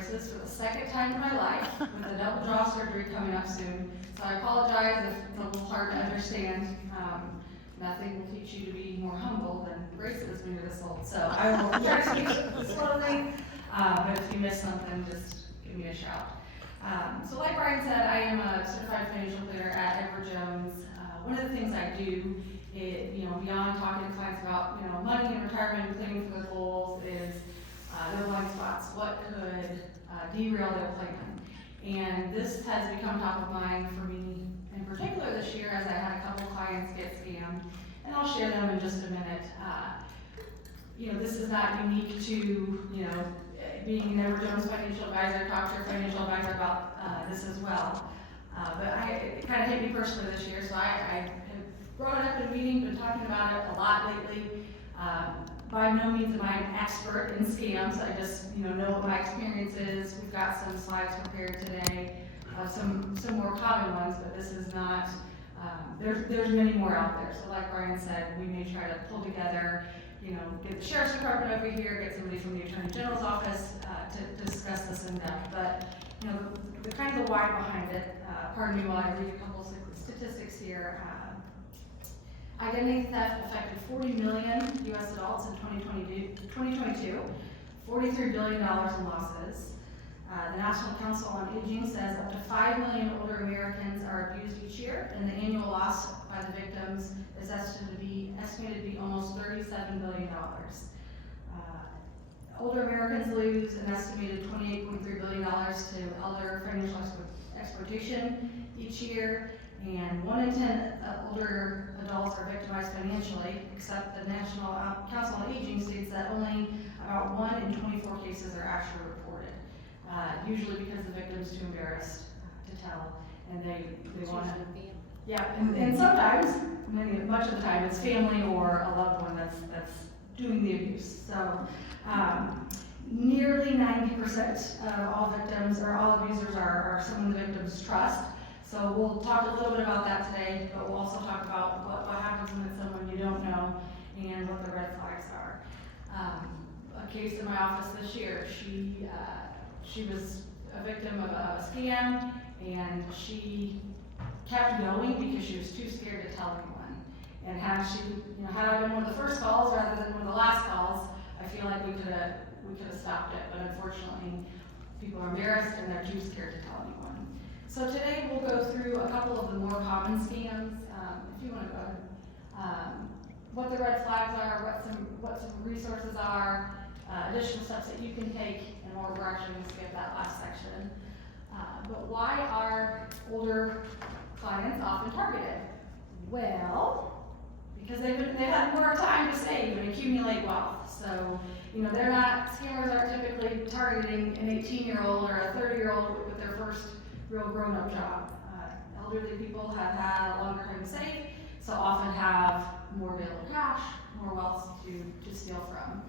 braces for the second time in my life with a double jaw surgery coming up soon. So I apologize if it's a little hard to understand. Nothing will teach you to be more humble than braces when you're this old. So I will try to speak slowly, but if you miss something, just give me a shout. So like Brian said, I am a certified financial planner at Edward Jones. One of the things I do is, beyond talking to clients about, money and retirement and planning for their goals is their blind spots. What could derail their plan? And this has become top of mind for me in particular this year, as I had a couple clients get scammed, and I'll share them in just a minute. This is not unique to, being an Edward Jones financial advisor. Talk to your financial advisor about this as well. But it kind of hit me personally this year, so I have brought it up in a meeting, been talking about it a lot lately. By no means am I an expert in scams. I just, know what my experience is. We've got some slides prepared today, some more common ones, but this is not, there's many more out there. So like Brian said, we may try to pull together, get the Sheriff's Department over here, get somebody from the Attorney General's office to discuss this in depth. But, the kind of the why behind it, pardon me while I read a couple statistics here. Identity theft affected 40 million U.S. adults in 2022, $43 billion in losses. The National Council on Aging says up to 5 million older Americans are abused each year, and the annual loss by the victims is estimated to be almost $37 billion. Older Americans lose an estimated $28.3 billion to elder financial exploitation each year, and 1 in 10 older adults are victimized financially, except the National Council on Aging states that only about 1 in 24 cases are actually reported, usually because the victim's too embarrassed to tell, and they want to. Yeah, and sometimes, much of the time, it's family or a loved one that's doing the abuse. So, nearly 90% of all victims or all abusers are someone the victims trust. So we'll talk a little bit about that today, but we'll also talk about what happens when it's someone you don't know and what the red flags are. A case in my office this year, she was a victim of a scam, and she kept going because she was too scared to tell anyone. And had I been one of the first calls rather than one of the last calls, I feel like we could have stopped it. But unfortunately, people are embarrassed and they're too scared to tell anyone. So today we'll go through a couple of the more common scams. If you want to go ahead, what the red flags are, what some resources are, additional steps that you can take, and we're actually going to skip that last section. But why are older clients often targeted? Well, because they've had more time to save and accumulate wealth. So, scammers aren't typically targeting an 18-year-old or a 30-year-old with their first real grown-up job. Elderly people have had a longer time to save, so often have more available cash, more wealth to steal from.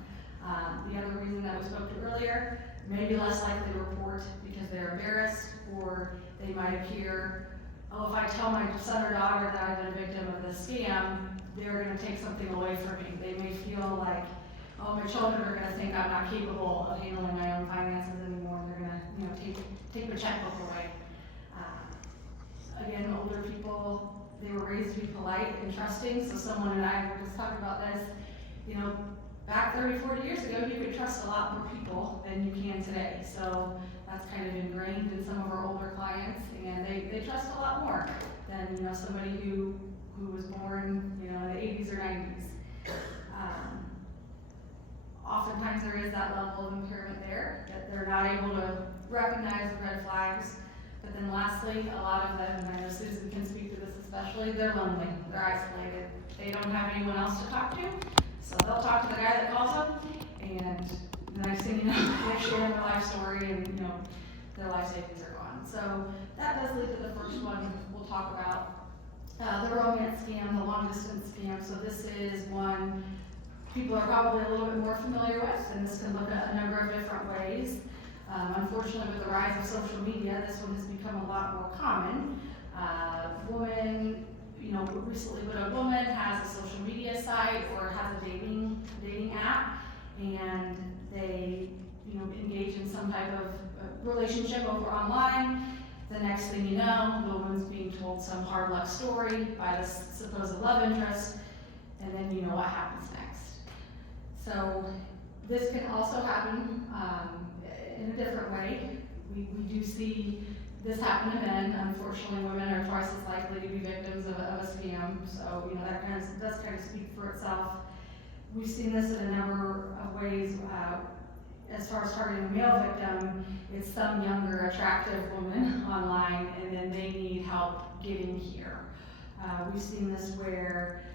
The other reason that we spoke to earlier, may be less likely to report because they're embarrassed, or they might appear, if I tell my son or daughter that I've been a victim of this scam, they're going to take something away from me. They may feel like, my children are going to think I'm not capable of handling my own finances anymore, and they're going to, take my checkbook away. Again, older people, they were raised to be polite and trusting, so someone and I were just talking about this, back 30, 40 years ago, you could trust a lot more people than you can today. So that's kind of ingrained in some of our older clients, and they trust a lot more than, somebody who was born, in the 80s or 90s. Oftentimes there is that level of impairment there, that they're not able to recognize the red flags. But then lastly, a lot of them, and I know Susan can speak to this especially, they're lonely, they're isolated. They don't have anyone else to talk to, so they'll talk to the guy that calls them, and the next thing you know, they're sharing their life story, and their life savings are gone. So that does lead to the first one we'll talk about. The romance scam, the long distance scam. So this is one people are probably a little bit more familiar with, and this can look at a number of different ways. Unfortunately, with the rise of social media, this one has become a lot more common. Woman, recently widowed woman has a social media site or has a dating app, and they engage in some type of relationship over online. The next thing you know, the woman's being told some hard luck story by the supposed love interest, and then you know what happens next. So this can also happen in a different way. We do see this happen to men. Unfortunately, women are twice as likely to be victims of a scam. So that does kind of speak for itself. We've seen this in a number of ways. As far as targeting a male victim, it's some younger, attractive woman online, and then they need help getting here. We've seen this where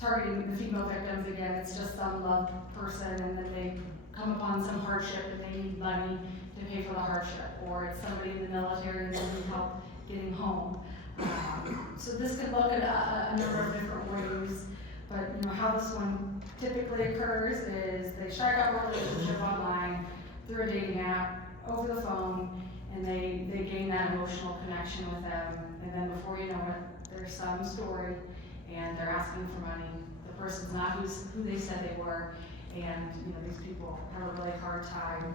targeting the female victims, again, it's just some loved person, and then they come upon some hardship and they need money to pay for the hardship, or it's somebody in the military and they need help getting home. So this could look at a number of different ways, but how this one typically occurs is they strike up a relationship online through a dating app, over the phone, and they gain that emotional connection with them, and then before you know it, there's some story, and they're asking for money. The person's not who they said they were, and these people have a really hard time,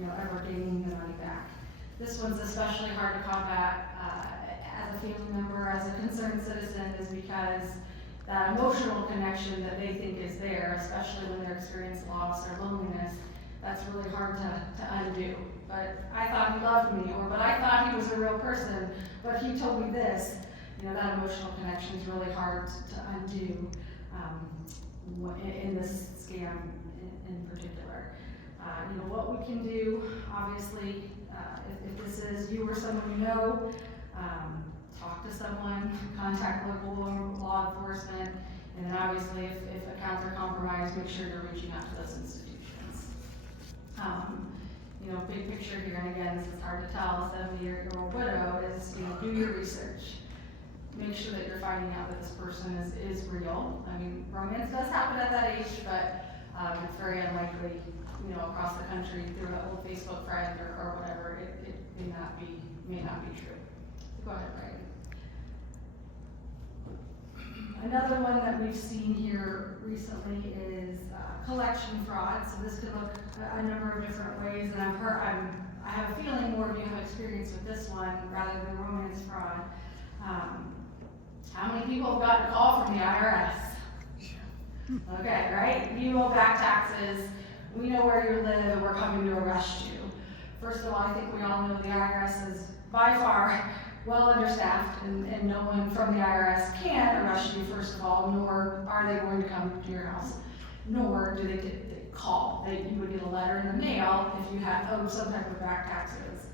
ever gaining the money back. This one's especially hard to combat as a family member, as a concerned citizen, is because that emotional connection that they think is there, especially when they're experiencing loss or loneliness, that's really hard to undo. But I thought he loved me, but I thought he was a real person, but he told me this. That emotional connection is really hard to undo in this scam in particular. What we can do, obviously, if this is you or someone you know, talk to someone, contact local law enforcement, and then obviously if accounts are compromised, make sure you're reaching out to those institutions. Big picture here, and again, this is hard to tell, 70-year-old widow, is do your research. Make sure that you're finding out that this person is real. I mean, romance does happen at that age, but it's very unlikely, across the country through an old Facebook friend or whatever, it may not be true. So go ahead, Brian. Another one that we've seen here recently is collection fraud. So this could look a number of different ways, and I have a feeling more of you have experience with this one rather than romance fraud. How many people have gotten a call from the IRS? Okay, right? You owe back taxes. We know where you live, and we're coming to arrest you. First of all, I think we all know the IRS is by far well understaffed, and no one from the IRS can arrest you, first of all, nor are they going to come to your house, nor do they call. You would get a letter in the mail if you had owed some type of back taxes.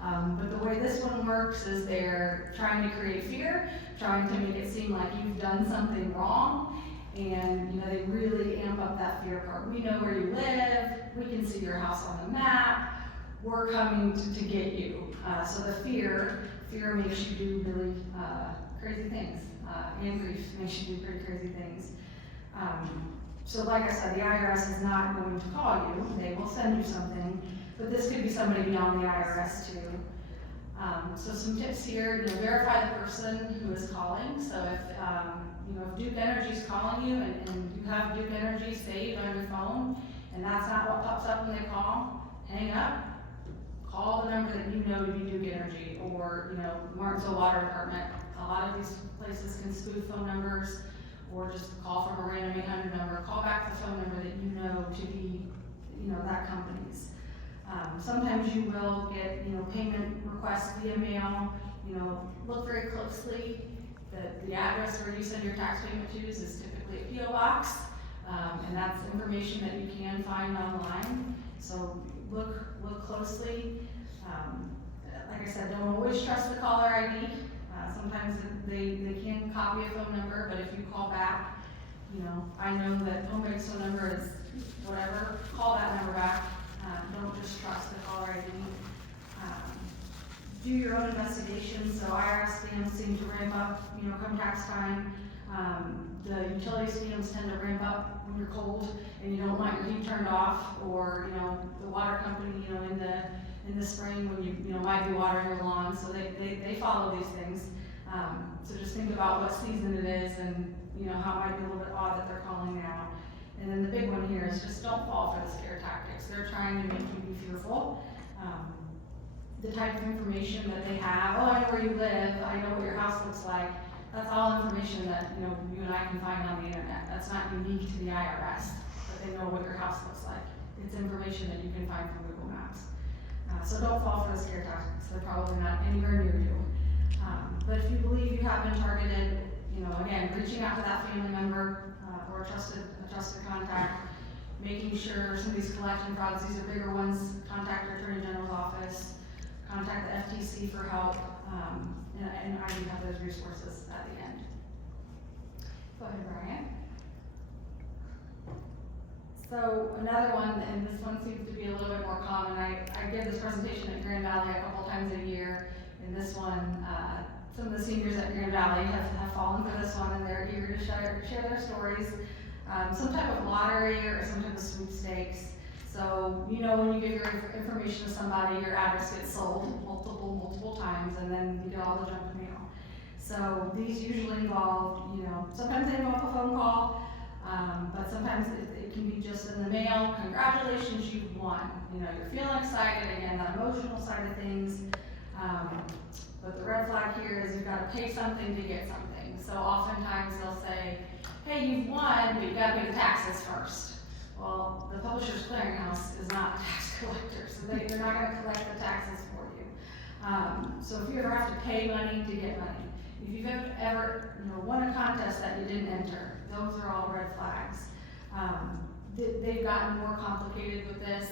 But the way this one works is they're trying to create fear, trying to make it seem like you've done something wrong, and they really amp up that fear part. We know where you live, we can see your house on the map, we're coming to get you. So the fear makes you do really crazy things, and grief makes you do pretty crazy things. So like I said, the IRS is not going to call you, they will send you something, but this could be somebody beyond the IRS too. So some tips here, verify the person who is calling. So if Duke Energy is calling you and you have Duke Energy saved on your phone, and that's not what pops up when they call, hang up, call the number that you know to be Duke Energy, or Martinsville Water Department. A lot of these places can spoof phone numbers, or just call from a random 800 number. Call back the phone number that you know to be that company's. Sometimes you will get, payment requests via mail. Look very closely. The address where you send your tax payment to is typically a PO box, and that's information that you can find online. So look closely. Like I said, don't always trust the caller ID. Sometimes they can copy a phone number, but if you call back, I know that homebody's phone number is whatever. Call that number back. Don't just trust the caller ID. Do your own investigation. So IRS scams seem to ramp up, come tax time. The utility scams tend to ramp up when you're cold and you don't want your heat turned off, or the water company, in the spring when you might be watering your lawn. So they follow these things. So just think about what season it is, and how it might be a little bit odd that they're calling now. And then the big one here is just don't fall for the scare tactics. They're trying to make you be fearful. The type of information that they have, oh, I know where you live, I know what your house looks like. That's all information that, you and I can find on the internet. That's not unique to the IRS, but they know what your house looks like. It's information that you can find from Google Maps. So don't fall for the scare tactics. They're probably not anywhere near you. But if you believe you have been targeted, again, reaching out to that family member or a trusted contact, making sure somebody's collecting frauds. These are bigger ones. Contact your Attorney General's office. Contact the FTC for help. And I do have those resources at the end. Go ahead, Brian. So another one, and this one seems to be a little bit more common. I give this presentation at Grand Valley a couple times a year, and this one, some of the seniors at Grand Valley have fallen for this one, and they're eager to share their stories. Some type of lottery or some type of sweepstakes. So, when you give your information to somebody, your address gets sold multiple times, and then you get all the junk mail. So these usually involve, sometimes they involve a phone call, but sometimes it can be just in the mail. Congratulations, you've won. You're feeling excited, again, that emotional side of things. But the red flag here is you've got to pay something to get something. So oftentimes they'll say, hey, you've won, but you've got to pay the taxes first. Well, the Publishers Clearinghouse is not a tax collector, so they're not going to collect the taxes for you. So if you ever have to pay money to get money, if you've ever won a contest that you didn't enter, those are all red flags. They've gotten more complicated with this,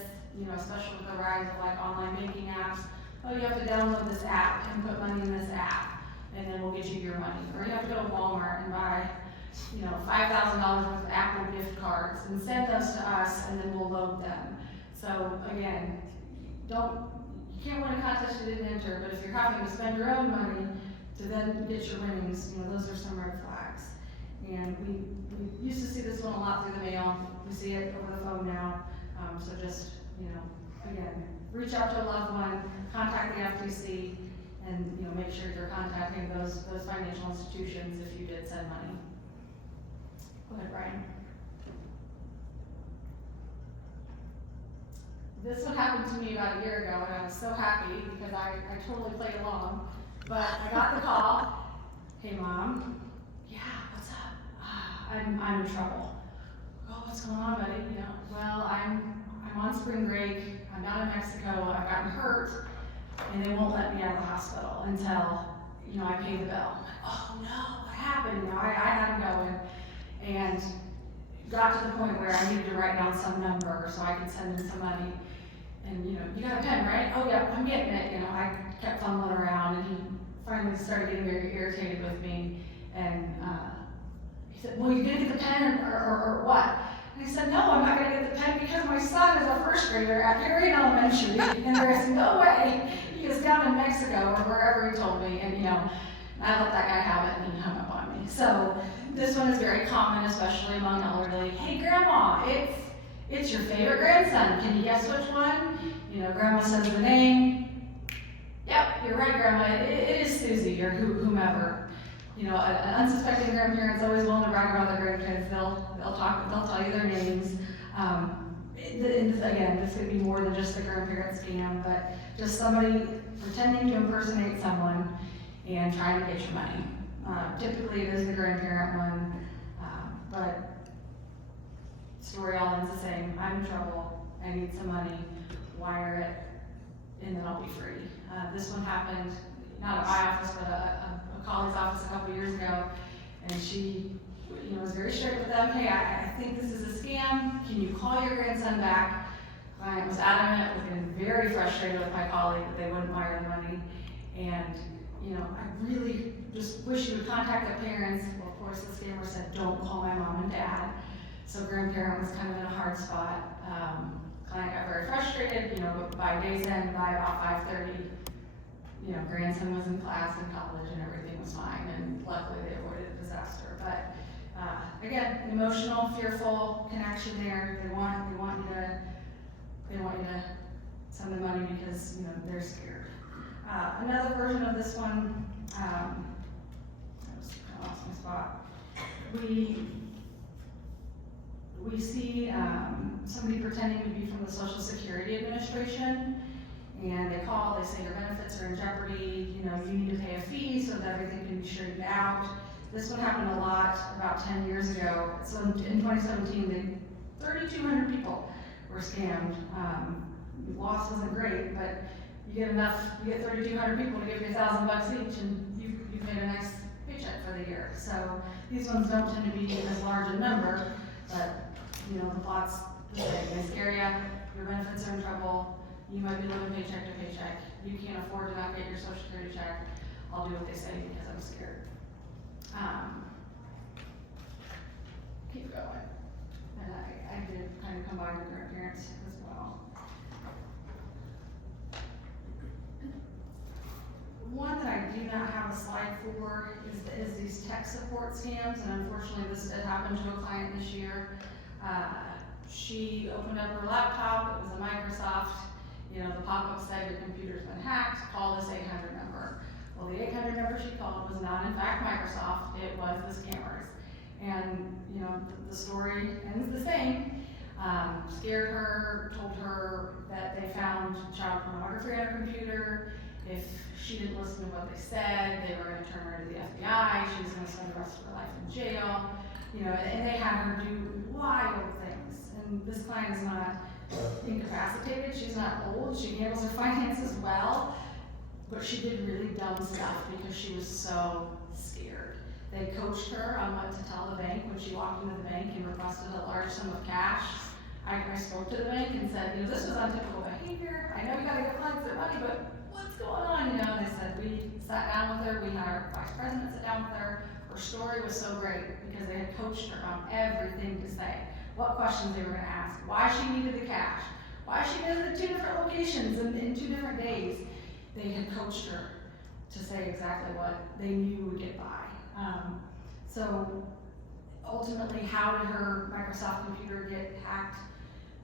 especially with the rise of online banking apps. Oh, you have to download this app and put money in this app, and then we'll get you your money. Or you have to go to Walmart and buy $5,000 worth of Apple gift cards and send those to us, and then we'll load them. So again, you can't win a contest you didn't enter, but if you're having to spend your own money to then get your winnings, those are some red flags. And we used to see this one a lot through the mail. We see it over the phone now. So just, again, reach out to a loved one, contact the FTC, and make sure you're contacting those financial institutions if you did send money. Go ahead, Brian. This one happened to me about a year ago, and I was so happy because I totally played along. But I got the call. Hey, Mom. Yeah, what's up? I'm in trouble. Oh, what's going on, buddy? Well, I'm on spring break. I'm down in Mexico. I've gotten hurt, and they won't let me out of the hospital until I pay the bill. I'm like, oh no, what happened? I had him going. And got to the point where I needed to write down some number so I could send him some money. And you got a pen, right? Oh yeah, I'm getting it. I kept fumbling around, and he finally started getting very irritated with me. And he said, well, you gonna get the pen or what? And I said, no, I'm not gonna get the pen because my son is a first grader at Perry Elementary. And there's no way. He is down in Mexico or wherever he told me. And I let that guy have it, and he hung up on me. So this one is very common, especially among elderly. Hey, Grandma, it's your favorite grandson. Can you guess which one? Grandma says the name. Yep, you're right, Grandma. It is Susie or whomever. An unsuspecting grandparent's always willing to brag about their grandkids. They'll tell you their names. Again, this could be more than just the grandparent scam, but just somebody pretending to impersonate someone and trying to get your money. Typically it is the grandparent one, but story all ends the same. I'm in trouble, I need some money, wire it, and then I'll be free. This one happened, not at my office, but a colleague's office a couple years ago, and she was very straight with them. Hey, I think this is a scam, can you call your grandson back? Client was adamant, was getting very frustrated with my colleague that they wouldn't wire the money, and I really just wish you would contact the parents. Well, of course, the scammer said, don't call my mom and dad. So grandparent was kind of in a hard spot. Client got very frustrated, but by day's end, by about 5:30, grandson was in class in college and everything was fine, and luckily they avoided a disaster. But again, emotional, fearful connection there. They want you to send them money because they're scared. Another version of this one, I lost my spot. We see somebody pretending to be from the Social Security Administration, and they call, they say your benefits are in jeopardy, you know, you need to pay a fee so that everything can be straightened out. This one happened a lot about 10 years ago. So in 2017, 3,200 people were scammed. The loss wasn't great, but you get 3,200 people to give you $1,000 each, and you've made a nice paycheck for the year. So these ones don't tend to be as large a number, but you know, the thought's the same. They scare you, your benefits are in trouble, you might be living paycheck to paycheck, you can't afford to not get your Social Security check, I'll do what they say because I'm scared. Keep going. And I did kind of combine the grandparents as well. One that I do not have a slide for is these tech support scams, and unfortunately this did happen to a client this year. She opened up her laptop, it was a Microsoft, you know, the pop-up said your computer's been hacked, call this 800 number. Well, the 800 number she called was not in fact Microsoft, it was the scammers. And, you know, the story ends the same. Scared her, told her that they found child pornography on her computer. If she didn't listen to what they said, they were gonna turn her to the FBI, she was gonna spend the rest of her life in jail. You know, and they had her do wild things. And this client is not incapacitated, she's not old, she handles her finances well, but she did really dumb stuff because she was so scared. They coached her on what to tell the bank when she walked into the bank and requested a large sum of cash. I spoke to the bank and said, you know, this was untypical behavior. I know we gotta give clients their money, but what's going on? You know, and they said, we sat down with her, we had our vice president sit down with her. Her story was so great because they had coached her on everything to say, what questions they were gonna ask, why she needed the cash, why she visited 2 different locations in 2 different days. They had coached her to say exactly what they knew would get by. So ultimately, how did her Microsoft computer get hacked?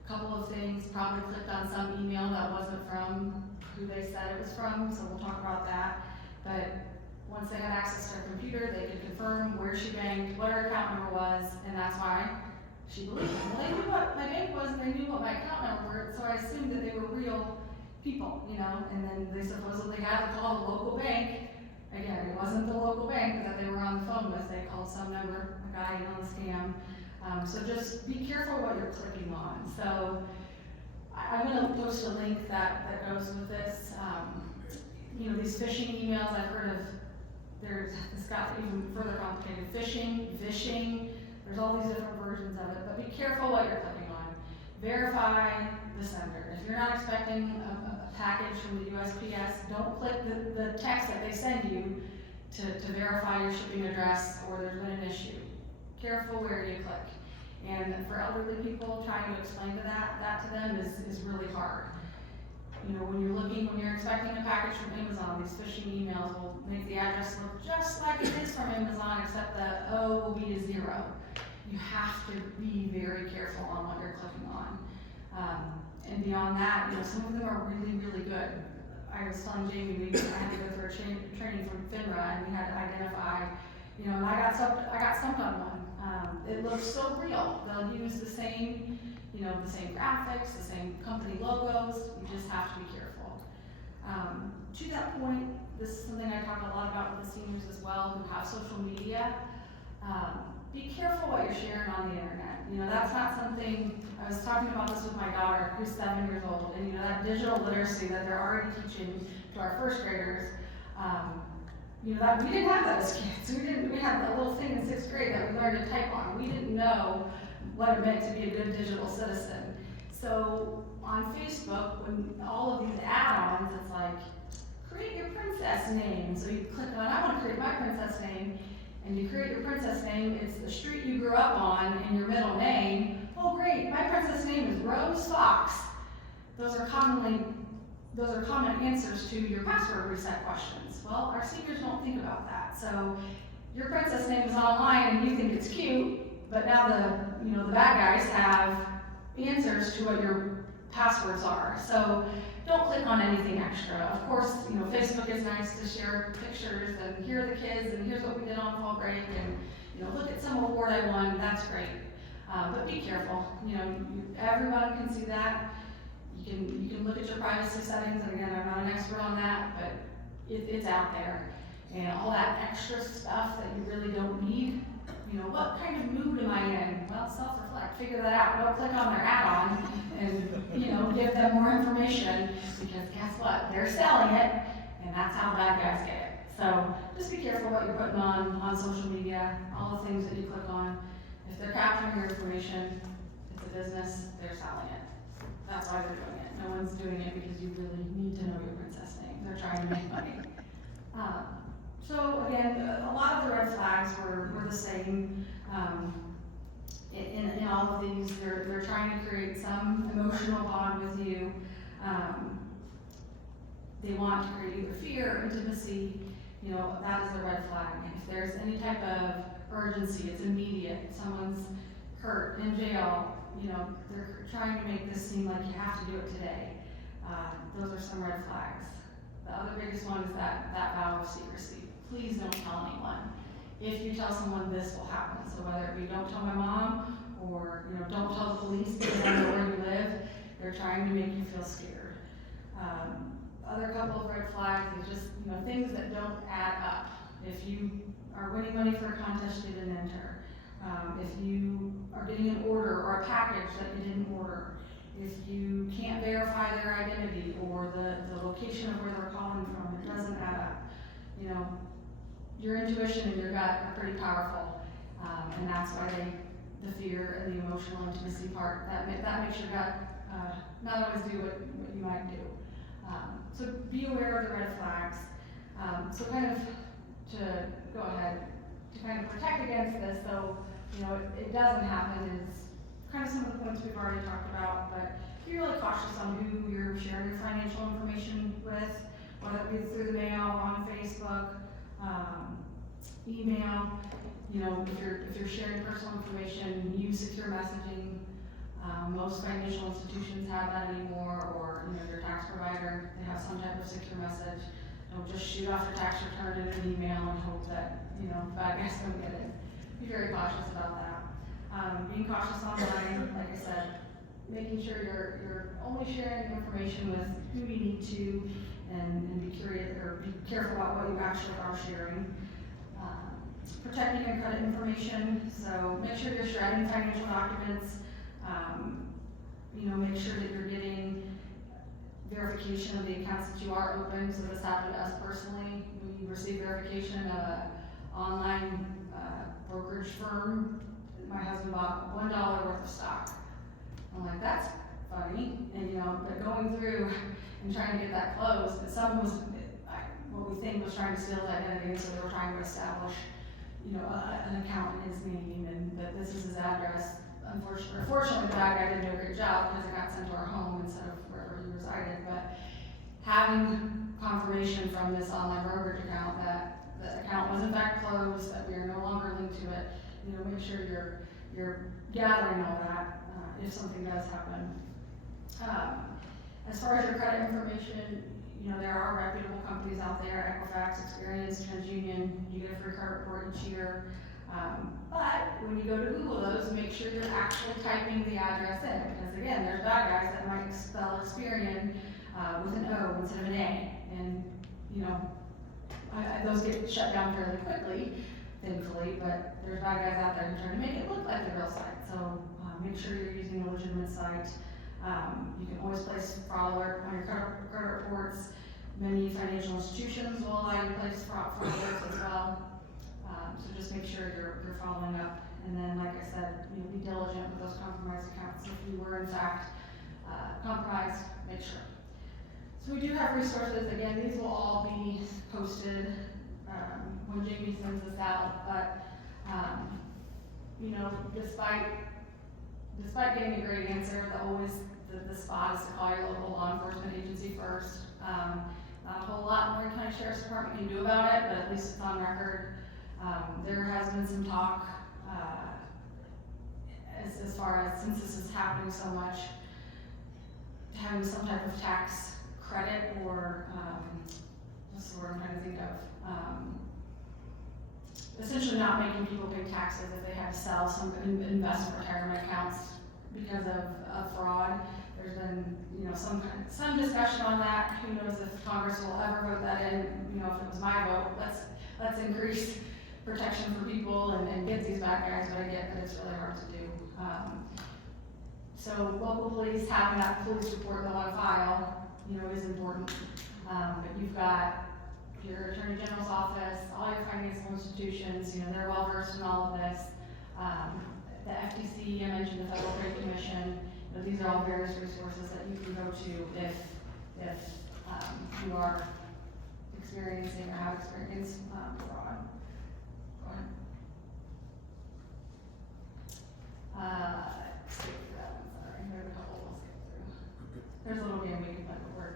A couple of things, probably clicked on some email that wasn't from who they said it was from, so we'll talk about that. But once they had access to her computer, they could confirm where she banked, what her account number was, and that's why she believed them. Well, they knew what my bank was, and they knew what my account number were, so I assumed that they were real people, you know, and then they supposedly had to call the local bank. Again, it wasn't the local bank that they were on the phone with, they called some number, a guy in on the scam. So just be careful what you're clicking on. So I'm gonna post a link that goes with this. You know, these phishing emails, I've heard of, it's got even further complicated. Phishing, vishing, there's all these different versions of it, but be careful what you're clicking on. Verify the sender. If you're not expecting a package from the USPS, don't click the text that they send you to verify your shipping address or there's been an issue. Careful where you click. And for elderly people, trying to explain that to them is really hard. You know, when you're expecting a package from Amazon, these phishing emails will make the address look just like it is from Amazon, except the O will be a 0. You have to be very careful on what you're clicking on. And beyond that, you know, some of them are really, really good. I was telling Jamie, I had to go through a training from FINRA, and we had to identify, you know, and I got stumped on one. It looks so real. They'll use the same, you know, the same graphics, the same company logos. You just have to be careful. To that point, this is something I talk a lot about with the seniors as well who have social media. Be careful what you're sharing on the internet. You know, that's not something, I was talking about this with my daughter who's 7 years old, and you know, that digital literacy that they're already teaching to our first graders, you know, that we didn't have that as kids. We had a little thing in 6th grade that we learned to type on. We didn't know what it meant to be a good digital citizen. So on Facebook, when all of these add-ons, it's like, create your princess name. So you click on, I want to create my princess name. And you create your princess name, it's the street you grew up on and your middle name. Oh great, my princess name is Rose Fox. Those are common answers to your password reset questions. Well, our seniors don't think about that. So your princess name is online and you think it's cute, but now the bad guys have answers to what your passwords are. So don't click on anything extra. Of course, you know, Facebook is nice to share pictures and here are the kids and here's what we did on fall break and, you know, look at some award I won, that's great. But be careful, everyone can see that. You can look at your privacy settings, and again, I'm not an expert on that, but it's out there. And all that extra stuff that you really don't need, what kind of mood am I in? Well, self-reflect, figure that out. Don't click on their add-on and, give them more information, because guess what? They're selling it, and that's how bad guys get it. So just be careful what you're putting on social media, all the things that you click on. If they're capturing your information, it's a business, they're selling it. That's why they're doing it. No one's doing it because you really need to know your princess name. They're trying to make money. So again, a lot of the red flags were the same. In all of these, they're trying to create some emotional bond with you. They want to create either fear or intimacy. That is a red flag. If there's any type of urgency, it's immediate, someone's hurt, in jail, they're trying to make this seem like you have to do it today. Those are some red flags. The other biggest one is that vow of secrecy. Please don't tell anyone. If you tell someone, this will happen. So whether it be don't tell my mom, or don't tell the police because I know where you live, they're trying to make you feel scared. Other couple of red flags is just things that don't add up. If you are winning money for a contest you didn't enter, if you are getting an order or a package that you didn't order, if you can't verify their identity or the location of where they're calling from, it doesn't add up. Your intuition and your gut are pretty powerful, and that's why the fear and the emotional intimacy part, that makes your gut not always do what you might do. So be aware of the red flags. So kind of to go ahead, to kind of protect against this, so it doesn't happen, is kind of some of the points we've already talked about, but be really cautious on who you're sharing your financial information with, whether it be through the mail, on Facebook, email. If you're sharing personal information, use secure messaging. Most financial institutions have that anymore, or your tax provider, they have some type of secure message. Don't just shoot off your tax return in an email and hope that bad guys don't get it. Be very cautious about that. Being cautious online, like I said, making sure you're only sharing information with who you need to, and be curious or be careful about what you actually are sharing. Protecting your credit information, so make sure you're shredding financial documents. Make sure that you're getting verification of the accounts that you are open. So this happened to us personally. We received verification of an online brokerage firm. My husband bought $1 worth of stock. I'm like, that's funny. And but going through and trying to get that closed, someone was, what we think was trying to steal his identity, and so they were trying to establish, an account in his name, and that this is his address. Fortunately, the bad guy didn't do a great job because it got sent to our home instead of wherever he resided. But having confirmation from this online brokerage account that the account was in fact closed, that we are no longer linked to it, make sure you're gathering all that if something does happen. As far as your credit information, there are reputable companies out there, Equifax, Experience, TransUnion. You get a free credit report each year. But when you go to Google those, make sure you're actually typing the address in, because again, there's bad guys that might spell Experian with an O instead of an A, and those get shut down fairly quickly, thankfully. But there's bad guys out there who try to make it look like the real site. So make sure you're using a legitimate site. You can always place fraud alert on your credit reports. Many financial institutions will allow you to place fraud alerts as well. So just make sure you're following up. And then, like I said, be diligent with those compromised accounts. If you were in fact compromised, make sure. So we do have resources. Again, these will all be posted when Jamie sends this out. But despite getting a great answer, the spot is to call your local law enforcement agency first. Not a whole lot Morgan County Sheriff's Department can do about it, but at least it's on record. There has been some talk as far as, since this is happening so much, having some type of tax credit, or what's the word I'm trying to think of? essentially not making people pay taxes if they had to sell some investment retirement accounts because of fraud. There's been, some discussion on that. Who knows if Congress will ever vote that in? If it was my vote, let's increase protection for people and get these bad guys, but I get that it's really hard to do. So local police having that police report though on file, is important. But you've got your Attorney General's office, all your financial institutions, they're well versed in all of this. The FTC, I mentioned the Federal Trade Commission. These are all various resources that you can go to if you are experiencing or have experienced fraud. Go ahead. Skip through that one, sorry. There's a couple we'll skip through. There's a little game we can play, but we're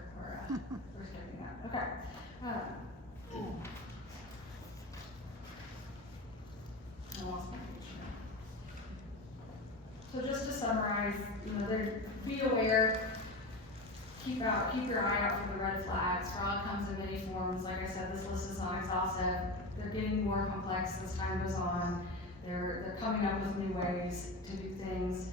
skipping that. Okay. I lost my page here. So just to summarize, be aware, keep your eye out for the red flags. Fraud comes in many forms. Like I said, this list is not exhaustive. They're getting more complex as time goes on. They're coming up with new ways to do things.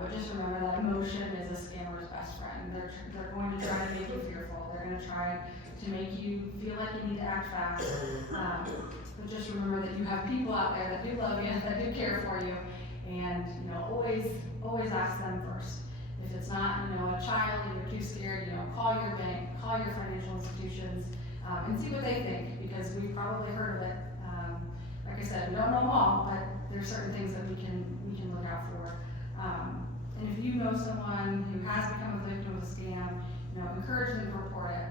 But just remember that emotion is a scammer's best friend. They're going to try to make you fearful. They're going to try to make you feel like you need to act fast. But just remember that you have people out there that do love you, that do care for you, and always ask them first. If it's not a child and you're too scared, call your bank, call your financial institutions, and see what they think, because we've probably heard of it. Like I said, we don't know them all, but there's certain things that we can look out for. And if you know someone who has become a victim of a scam, encourage them to report it.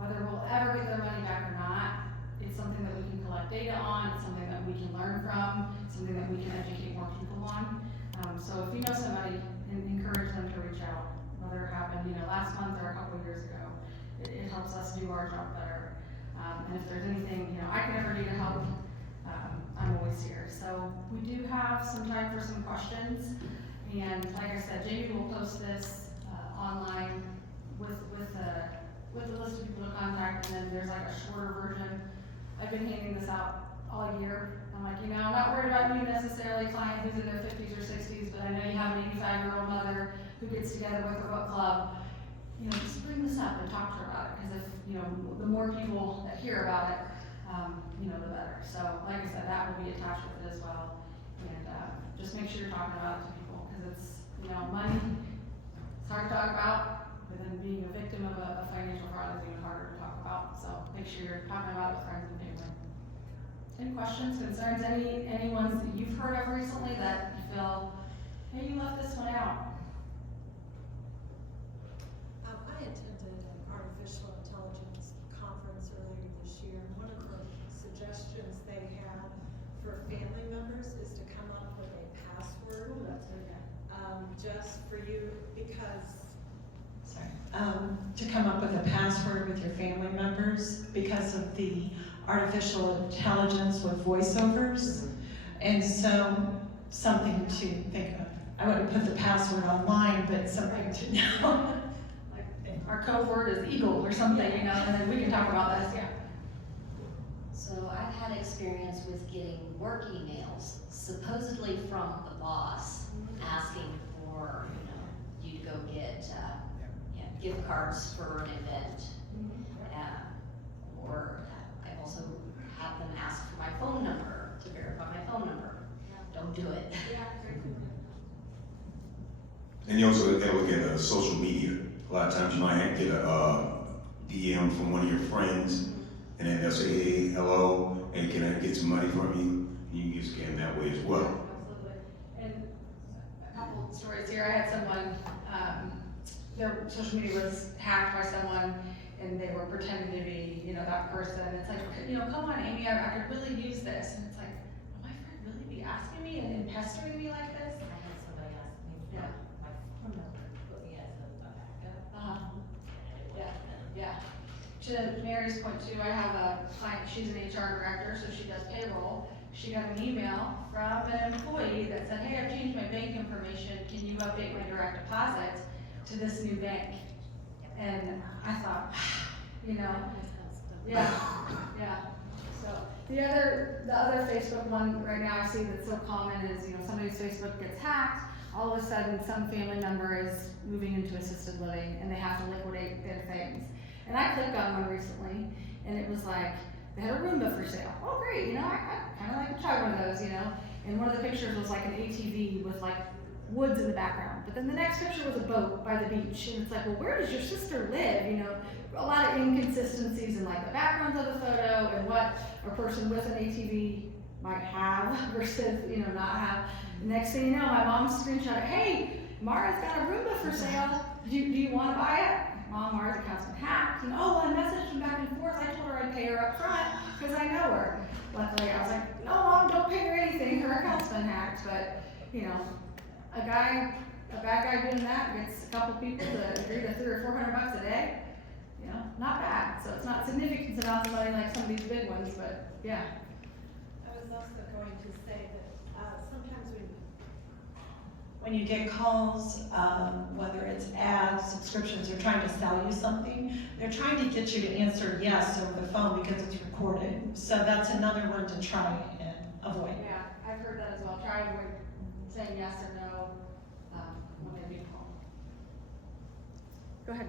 Whether we'll ever get their money back or not, it's something that we can collect data on, it's something that we can learn from, something that we can educate more people on. So if you know somebody, encourage them to reach out, whether it happened, last month or a couple of years ago. It helps us do our job better. And if there's anything, I can ever do to help, I'm always here. So we do have some time for some questions. And like I said, Jamie will post this online with the list of people to contact, and then there's like a shorter version. I've been handing this out all year. I'm like, I'm not worried about you necessarily, client who's in their 50s or 60s, but I know you have an 85-year-old mother who gets together with her book club. Just bring this up and talk to her about it, because if, the more people that hear about it, the better. So like I said, that will be attached with it as well. And just make sure you're talking about it to people, because it's, money, it's hard to talk about, but then being a victim of a financial fraud is even harder to talk about. So make sure you're talking about it with friends and family. Any questions, concerns, any ones that you've heard of recently that you feel, hey, you left this one out? I attended an artificial intelligence conference earlier this year, and one of the suggestions they had for family members is to come up with a password. Ooh, that's good, yeah. Just for you, because to come up with a password with your family members because of the artificial intelligence with voiceovers. And so something to think of. I wouldn't put the password online, but something to know. Like our code word is eagle or something, and then we can talk about this, yeah. So I've had experience with getting work emails, supposedly from the boss, asking for, you to go get gift cards for an event. Or I also have them ask for my phone number to verify my phone number. Don't do it. And you also look at social media. A lot of times you might get a DM from one of your friends, and then they'll say, hey, hello, and can I get some money from you? You can get scammed that way as well. Absolutely. And a couple of stories here. I had someone, their social media was hacked by someone, and they were pretending to be, that person. It's like, come on, Amy, I could really use this. And it's like, will my friend really be asking me and pestering me like this? I had somebody ask me for my phone number, put me as a backup. Yeah. To Mary's point too, I have a client, she's an HR director, so she does payroll. She got an email from an employee that said, hey, I've changed my bank information. Can you update my direct deposit to this new bank? And I thought, yeah. So The other Facebook one right now I see that's so common is, you know, somebody's Facebook gets hacked, all of a sudden some family member is moving into assisted living and they have to liquidate their things. And I clicked on one recently and it was like, they had a Roomba for sale. Oh great, you know, I kinda like to try one of those, you know. And one of the pictures was like an ATV with like woods in the background. But then the next picture was a boat by the beach. And it's like, well, where does your sister live? You know, a lot of inconsistencies in like the backgrounds of the photo and what a person with an ATV might have versus, you know, not have. Next thing you know, my mom screenshot, hey, Mara's got a Roomba for sale. Do you want to buy it? Mom, Mara's account's been hacked. And oh, I messaged them back and forth. I told her I'd pay her up front because I know her. Luckily, I was like, no, Mom, don't pay her anything. Her account's been hacked. But, you know, a bad guy doing that gets a couple people to agree to $300 or $400 a day. You know, not bad. So it's not significant amounts of money like some of these big ones, but yeah. I was also going to say that sometimes When you get calls, whether it's ads, subscriptions, they're trying to sell you something, they're trying to get you to answer yes over the phone because it's recorded. So that's another one to try and avoid. Yeah, I've heard that as well. Try to avoid saying yes or no when they do call. Go ahead.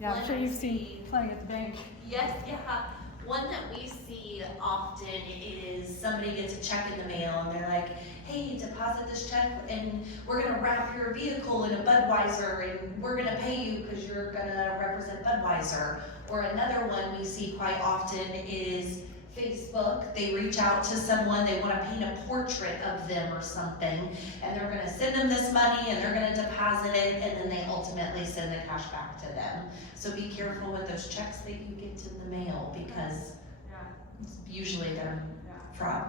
Yeah, I'm One sure I you've seen see- plenty at the bank. Yes, yeah. One that we see often is somebody gets a check in the mail and they're like, hey, deposit this check and we're gonna wrap your vehicle in a Budweiser and we're gonna pay you because you're gonna represent Budweiser. Or another one we see quite often is Facebook. They reach out to someone, they wanna paint a portrait of them or something, and they're gonna send them this money and they're gonna deposit it, and then they ultimately send the cash back to them. So be careful with those checks that you get in the mail because Yeah, usually they're yeah. fraud.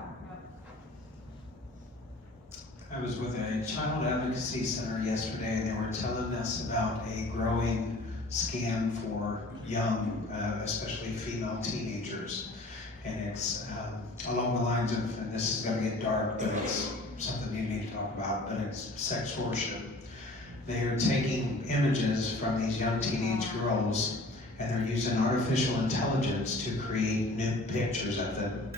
I was with a child advocacy center yesterday, and they were telling us about a growing scam for young, especially female teenagers. And it's along the lines of, and this is gonna get dark, but it's something you need to talk about, but it's sex worship. They are taking images from these young teenage girls, and they're using artificial intelligence to create new pictures of them.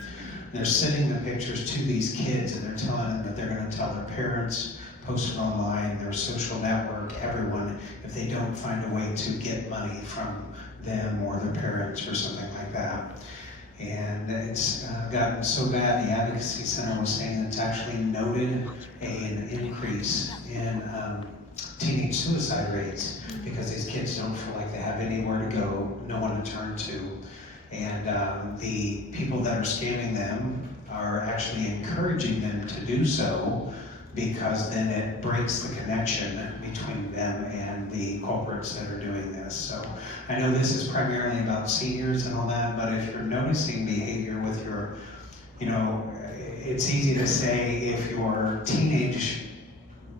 They're sending the pictures to these kids and they're telling them that they're gonna tell their parents, post it online, their social network, everyone, if they don't find a way to get money from them or their parents or something like that. And it's gotten so bad, the advocacy center was saying it's actually noted an increase in teenage suicide rates because these kids don't feel like they have anywhere to go, no one to turn to. And the people that are scamming them are actually encouraging them to do so because then it breaks the connection between them and the culprits that are doing this. So I know this is primarily about seniors and all that, but if you're noticing behavior with your, you know, it's easy to say if your teenage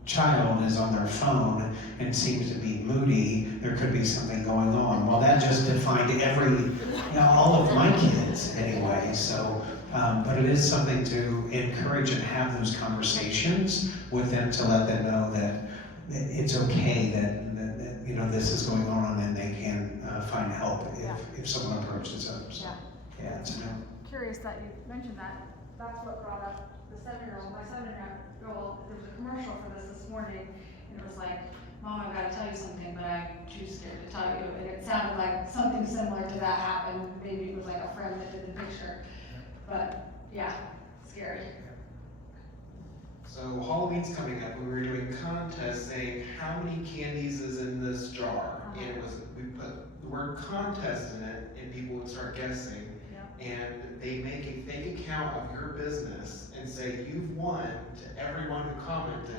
child is on their phone and seems to be moody, there could be something going on. Well, that just defined all of my kids anyway, so, but it is something to encourage and have those conversations with them to let them know that it's okay that you know, this is going on and they can find help if someone approaches them. So, yeah, it's a no. Curious that you mentioned that. That's what brought up the 7-year-old. My 7-year-old, there was a commercial for this morning, and it was like, Mom, I've got to tell you something, but I'm too scared to tell you. And it sounded like something similar to that happened. Maybe it was like a friend that did the picture. But yeah, scary. So Halloween's coming up, we were doing contests saying how many candies is in this jar. And it was, we put the word contest in it and people would start guessing. And they make a fake account of your business and say you've won to everyone who commented.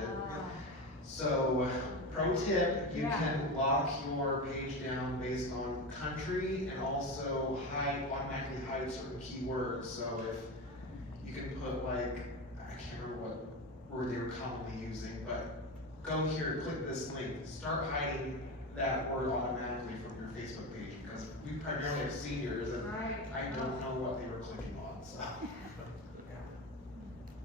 So pro tip, you can lock your page down based on country and also automatically hide certain keywords. So if you can put like, I can't remember what word they were commonly using, but go here, click this link, start hiding that word automatically from your Facebook page because we primarily have seniors and I don't know what they were clicking on, so.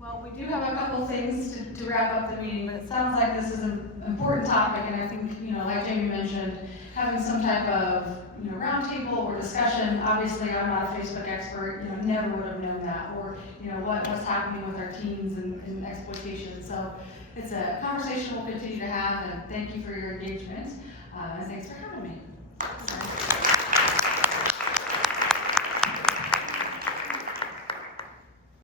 Well, we do have a couple things to wrap up the meeting, but it sounds like this is an important topic, and I think, like Jamie mentioned, having some type of, roundtable or discussion. Obviously, I'm not a Facebook expert, never would have known that, or, what's happening with our teens and exploitation. So it's a conversation we'll continue to have, and thank you for your engagement, and thanks for having me.